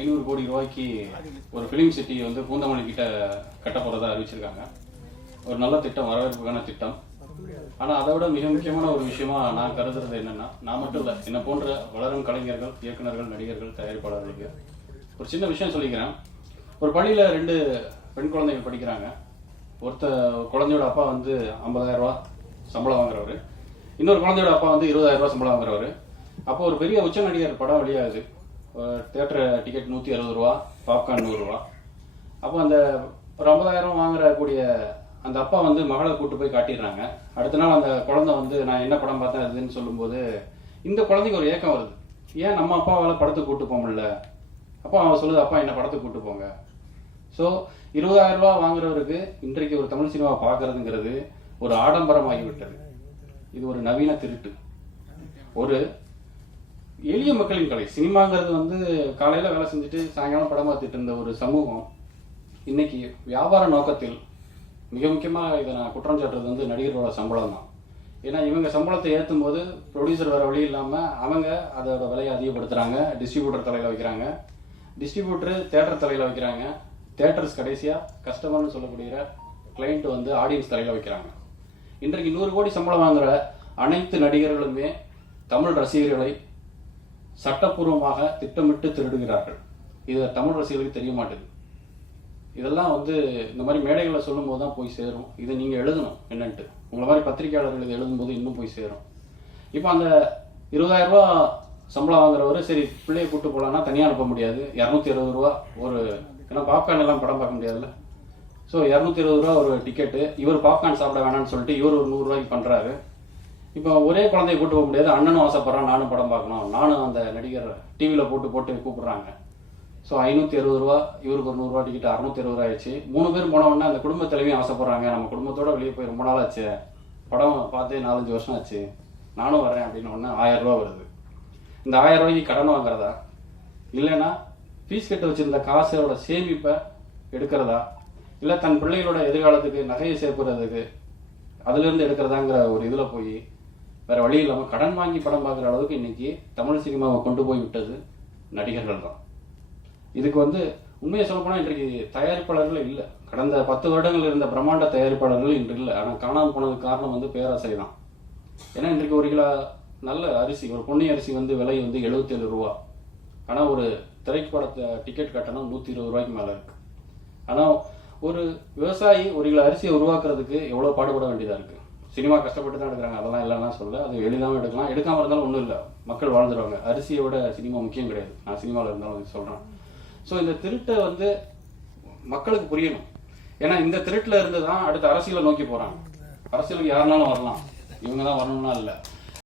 ஐநூறு கோடி ரூபாய்க்கு ஒரு ஃபிலிம் சிட்டி வந்து பூந்தமல்லி கிட்ட கட்ட போறதா அறிவிச்சிருக்காங்க. ஒரு நல்ல திட்டம் வரவேற்புக்கான திட்டம். ஆனா அதை விட மிக முக்கியமான ஒரு விஷயமா நான் கருதுறது என்னன்னா நான் மட்டும் இல்லை என்ன போன்ற வளரும் கலைஞர்கள் இயக்குனர்கள் நடிகர்கள் தயாரிப்பாளர்களுக்கு ஒரு சின்ன விஷயம் சொல்லிக்கிறேன். ஒரு பள்ளியில ரெண்டு பெண் குழந்தைகள் படிக்கிறாங்க. ஒருத்த குழந்தையோட அப்பா வந்து ஐம்பதாயிரம் ரூபா சம்பளம் வாங்குறவர். இன்னொரு குழந்தையோட அப்பா வந்து இருபதாயிரம் ரூபா சம்பளம் வாங்குறவர். அப்போ ஒரு பெரிய உச்ச நடிகர் படம் வெளியாகுது. தேட்டர் டிக்கெட் நூற்றி அறுபது ரூபா பாப்கார்ன் நூறுரூவா அப்போ அந்த ஒரு ஐம்பதாயிரம் வாங்குறக்கூடிய அந்த அப்பா வந்து மகளை கூட்டு போய் காட்டிடுறாங்க. அடுத்த நாள் அந்த குழந்தை வந்து நான் என்ன படம் பார்த்தேன்? அதுன்னு சொல்லும்போது இந்த குழந்தைக்கு ஒரு ஏக்கம் வருது. ஏன் நம்ம அப்பாவால் படத்துக்கு கூட்டு போக முடியல? அப்போ அவன் சொல்லுது அப்பா என்ன படத்துக்கு கூட்டு போங்க. ஸோ இருபதாயிரம் ரூபா வாங்குறவருக்கு இன்றைக்கு ஒரு தமிழ் சினிமா பார்க்கறதுங்கிறது ஒரு ஆடம்பரமாகிவிட்டது இது ஒரு நவீன திருட்டு. ஒரு எளிய மக்களின் கலை. சினிமாங்கிறது வந்து காலையில் வேலை செஞ்சுட்டு சாயங்காலம் படம் பார்த்துட்டு இருந்த ஒரு சமூகம். இன்னைக்கு வியாபார நோக்கத்தில் மிக முக்கியமாக இதை நான் குற்றம் சாட்டுறது வந்து நடிகர்களோட சம்பளம் தான் ஏன்னா இவங்க சம்பளத்தை ஏற்றும் போது ப்ரொடியூசர் வேறு வழி இல்லாமல் அவங்க அதோட விலையை அதிகப்படுத்துகிறாங்க டிஸ்ட்ரிபியூட்டர் தலையில் வைக்கிறாங்க. டிஸ்ட்ரிபியூட்டர் தேட்டர் தலையில் வைக்கிறாங்க. தேட்டர்ஸ் கடைசியாக கஸ்டமர்னு சொல்லக்கூடிய கிளைண்ட் வந்து ஆடியன்ஸ் தலையில் வைக்கிறாங்க. இன்றைக்கு நூறு கோடி சம்பளம் வாங்குற அனைத்து நடிகர்களுமே தமிழ் ரசிகர்களை சட்டப்பூர்வமாக திட்டமிட்டு திருடுகிறார்கள். இது தமிழ் ரசிகர்களுக்கு தெரிய மாட்டேது இதெல்லாம் வந்து இந்த மாதிரி மேடைகளில் சொல்லும்போது தான் போய் சேரும். இதை நீங்கள் எழுதணும் என்னன்ட்டு. உங்களை மாதிரி பத்திரிகையாளர்கள் இதை எழுதும்போது இன்னும் போய் சேரும். இப்போ அந்த இருபதாயிரம் ரூபா சம்பளம் வாங்குறவர் சரி பிள்ளையை கூட்டு போகலான்னா தனியாக அனுப்ப முடியாது. இரநூத்தி இருபது ரூபா ஒரு ஏன்னா பாப்கார்ன் எல்லாம் படம் பார்க்க முடியாதுல்ல. ஸோ இரநூத்தி இருபது ரூபா ஒரு டிக்கெட்டு இவர் பாப்கார்ன் சாப்பிட வேணாம்னு சொல்லிட்டு இவர் ஒரு நூறுரூவாய்க்கு பண்ணுறாரு இப்போ ஒரே குழந்தைய கூட்டு போக முடியாது. அண்ணனும் ஆசைப்படுறான் நானும் படம் பார்க்கணும். நானும் அந்த நடிகர் டிவியில் போட்டு போட்டு கூப்பிடுறாங்க. ஸோ ஐநூற்றி அறுபது ரூபா இவருக்கு ஒரு நூறுரூவா டிக்கெட் அறுநூத்தி அறுபது ரூபா ஆயிடுச்சு. மூணு பேர் போன உடனே அந்த குடும்ப தலைவியும் ஆசைப்படுறாங்க. நம்ம குடும்பத்தோட வெளியே போய் ரொம்ப நாள் ஆச்சு. படம் பார்த்து நாலஞ்சு வருஷம் ஆச்சு. நானும் வரேன் அப்படின்னு உடனே ஆயிரம் ரூபா வருது. இந்த ஆயிரம் ரூபாய்க்கு கடன் வாங்குறதா? இல்லைன்னா ஃபீஸ் கட்ட வச்சிருந்த காசோட சேமிப்பை எடுக்கிறதா? இல்லை தன் பிள்ளைகளோட எதிர்காலத்துக்கு நகையை சேர்ப்புறதுக்கு அதுலேருந்து எடுக்கிறதாங்கிற ஒரு இதில் போய் வேற வழி இல்லாமல் கடன் வாங்கி படம் பார்க்குற அளவுக்கு இன்னைக்கு தமிழ் சினிமாவை கொண்டு போய் விட்டது நடிகர்கள் தான். இதுக்கு வந்து உண்மையை சொல்லப்போனால் இன்றைக்கு தயாரிப்பாளர்கள் இல்லை. கடந்த பத்து வருடங்கள் இருந்த பிரம்மாண்ட தயாரிப்பாளர்கள் இன்று இல்லை. ஆனால் காணாமல் போனதுக்கு காரணம் வந்து பேராசை தான். ஏன்னா இன்றைக்கு ஒரு கிலோ நல்ல அரிசி ஒரு பொன்னி அரிசி வந்து விலை வந்து 77 ரூபா. ஆனால் ஒரு திரைப்படத்தை டிக்கெட் கட்டணம் நூற்றி இருபது ரூபாய்க்கு மேலே இருக்குது ஆனால் ஒரு விவசாயி ஒரு கிலோ அரிசியை உருவாக்குறதுக்கு எவ்வளோ பாடுபட வேண்டியதாக இருக்குது சினிமா கஷ்டப்பட்டு தான் எடுக்கிறாங்க. அதெல்லாம் இல்லைன்னா சொல்ல அது எளிதாகவும் எடுக்கலாம். எடுக்காமல் இருந்தாலும் ஒன்றும் இல்லை. மக்கள் வாழ்ந்துருவாங்க. அரிசியை விட சினிமா முக்கியம் கிடையாது. நான் சினிமாவில் இருந்தாலும் சொல்கிறேன் ஸோ இந்த திருட்டை வந்து மக்களுக்கு புரியணும். ஏன்னா இந்த திருட்டில் இருந்து தான் அடுத்த அரசியலை நோக்கி போகிறாங்க அரசியலுக்கு யாருனாலும் வரலாம். இவங்க தான் வரணும்னா இல்லை.